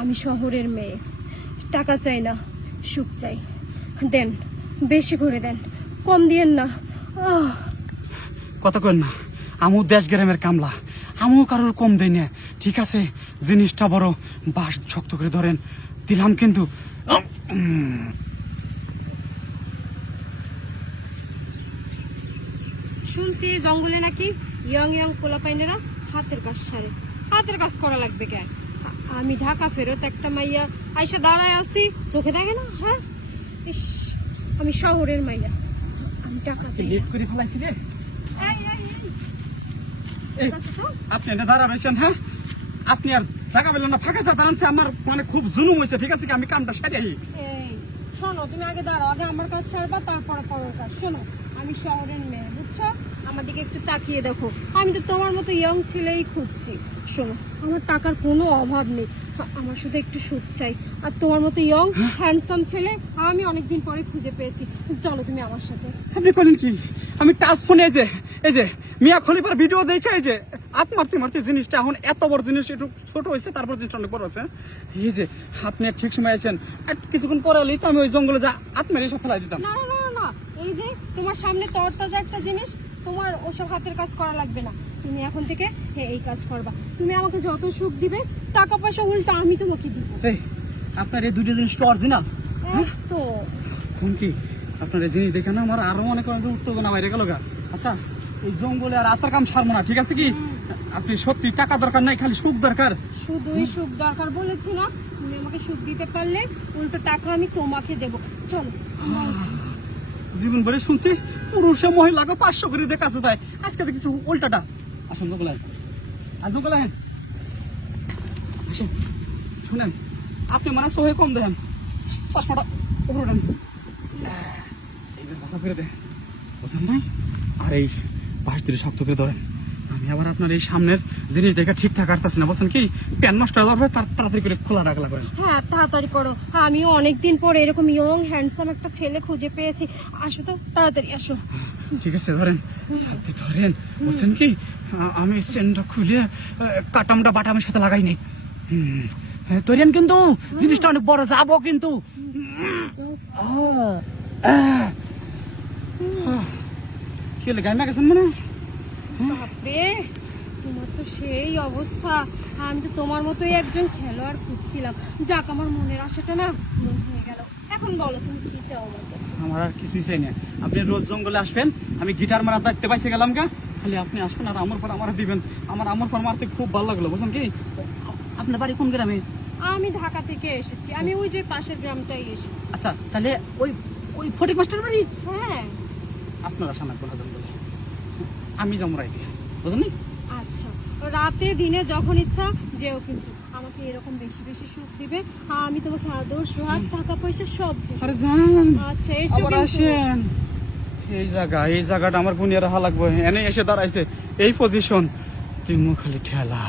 আমি শহরের মেয়ে, টাকা চাই না, সুখ চাই। দেন, বেশি করে দেন, কম দিয়েন না। কত কর না, আমু দেশ গ্রামের কামলা, আমু কারোর কম দেই না। ঠিক আছে, জিনিসটা বড় বাস শক্ত করে ধরেন, দিলাম কিন্তু। শুনছি জঙ্গলে নাকি ইয়ং ইয়ং পোলাপাইনেরা হাতের কাজ সারে। হাতের কাজ করা লাগবে কেন? আমি ঢাকা ফেরত একটা মাইয়া আইসা দাঁড়ায় আছি, চোখে দেখে না? হ্যাঁ, ইস, আমি শহরের মাইয়া, আমি টাকা চাই। লেট করে ফেলাইছি রে। এই, এই, এই, দেখো তো। আপনি এটা দাঁড়া রয়েছেন, হ্যাঁ? আপনি আর জায়গা পেলেন না, ফাঁকা যা দাঁড়ানছে। আমার মানে খুব জুনুম হয়েছে। ঠিক আছে কি, আমি কামটা সারি। এই, শোনো, তুমি আগে দাঁড়াও, আগে আমার কাজ সারবা, তারপরে পরের কাজ। শোনো, আমি শহরের মেয়ে, বুঝছো? আমার দিকে একটু তাকিয়ে দেখো, আমি তো তোমার মতো ইয়ং ছেলেই খুঁজছি। শোনো, আমার টাকার কোনো অভাব নেই, আমার শুধু একটু সুখ চাই। আর তোমার মতো ইয়ং হ্যান্ডসাম ছেলে আমি অনেকদিন পরে খুঁজে পেয়েছি। চলো তুমি আমার সাথে। আপনি করেন কি? আমি টাচ ফোনে এই যে মিয়া খলিফার ভিডিও দেখে এই যে আপ মারতে মারতে জিনিসটা এখন এত বড় জিনিস একটু ছোট হয়েছে, তারপর জিনিসটা অনেক বড় হচ্ছে। এই যে আপনি ঠিক সময় আছেন, কিছুক্ষণ পরে এলেই তো আমি ওই জঙ্গলে যা আপ মেরে সব ফেলাই দিতাম। না না না না, এই যে তোমার সামনে তরতাজা একটা জিনিস, তোমার ওসব হাতের কাজ করা লাগবে না। তুমি এখন থেকে এই কাজ করবা। তুমি আমাকে যত সুখ দিবে, টাকা পয়সা উল্টা আমি তোমাকে দিব। এই, আপনার এই দুটো জিনিস কি অরিজিনাল? তো কোন কি? আপনার এই জিনিস দেখে না আমার আরো অনেক উত্তেজনা বাইরে গেল গা। আচ্ছা, এই জঙ্গলে আর আতার কাম ছাড়বো না, ঠিক আছে কি? আপনি সত্যি টাকা দরকার নাই, খালি সুখ দরকার। শুধুই সুখ দরকার বলেছি না? তুমি আমাকে সুখ দিতে পারলে উল্টো টাকা আমি তোমাকে দেবো। চলো। জীবন ভরে শুনছি পুরুষে মহিলাকে 500 করে দিয়ে কাছে দেয়, আজকে দেখছি উল্টাটা। আসুন জঙ্গলে, আর জঙ্গলে আসেন। শুনেন, আপনি মানে সহে কম দেন, 500টা উপরে দেন, এইবার কথা করে দেন, বুঝলেন ভাই? আর এই বাঁশ ধরে শক্ত করে ধরেন। আমি আবার আপনার এই সামনের জিনিস দেখে ঠিকঠাক আসতেছি না, বুঝছেন কি? প্যান নষ্ট হয়ে যাবে, তাড়াতাড়ি করে খোলা রাখলা করেন। হ্যাঁ, তাড়াতাড়ি করো। আমিও অনেকদিন পর এরকম ইয়ং হ্যান্ডসাম একটা ছেলে খুঁজে পেয়েছি। আসো তো, তাড়াতাড়ি আসো। ঠিক আছে, ধরেন, সাথে ধরেন, বুঝছেন কি? আমি চেনটা খুলে কাটামটা বাটামের সাথে লাগাই নি। ধরেন, কিন্তু জিনিসটা অনেক বড় যাবো কিন্তু। কি হলে গায়ে গেছেন মানে? বাপরে, তোমার তো সেই অবস্থা। আমি তো তোমার মতোই একজন খেলোয়াড় খুঁজছিলাম। যাক, আমার মনের আশাটা না পূরণ হয়ে গেল। এখন বলো, তুমি কি চাও আমার কাছে? আমার আর কিছুই চাই না। আপনি রোজ জঙ্গলে আসবেন, আমি গিটার মারা দেখতে পাইছি গেলাম গা, খালি আপনি আসবেন আর আমার পর আমার দিবেন। আমার পর মারতে খুব ভালো লাগলো, বুঝছেন কি? আপনার বাড়ি কোন গ্রামে? আমি ঢাকা থেকে এসেছি, আমি ওই যে পাশের গ্রামটাই এসেছি। আচ্ছা, তাহলে ওই ওই ফটিক মাস্টার বাড়ি? হ্যাঁ। আপনার আশা না কোনো জঙ্গলে, আমি যাবো রাইতে, বুঝলেন? আচ্ছা, রাতে দিনে যখন ইচ্ছা যেও, কিন্তু আমাকে এরকম বেশি বেশি সুখ দিবে। আমি তোমাকে আদর সোহাগ টাকা পয়সা সব দেব। আরে যান, আচ্ছা, এসো আবার কিন্তু। আসেন। এই জায়গাটা আমার বুনিয়া রাখা লাগবে। এনে এসে দাঁড়াইছে এই পজিশন, তুই মুখ খালি ঠেলা।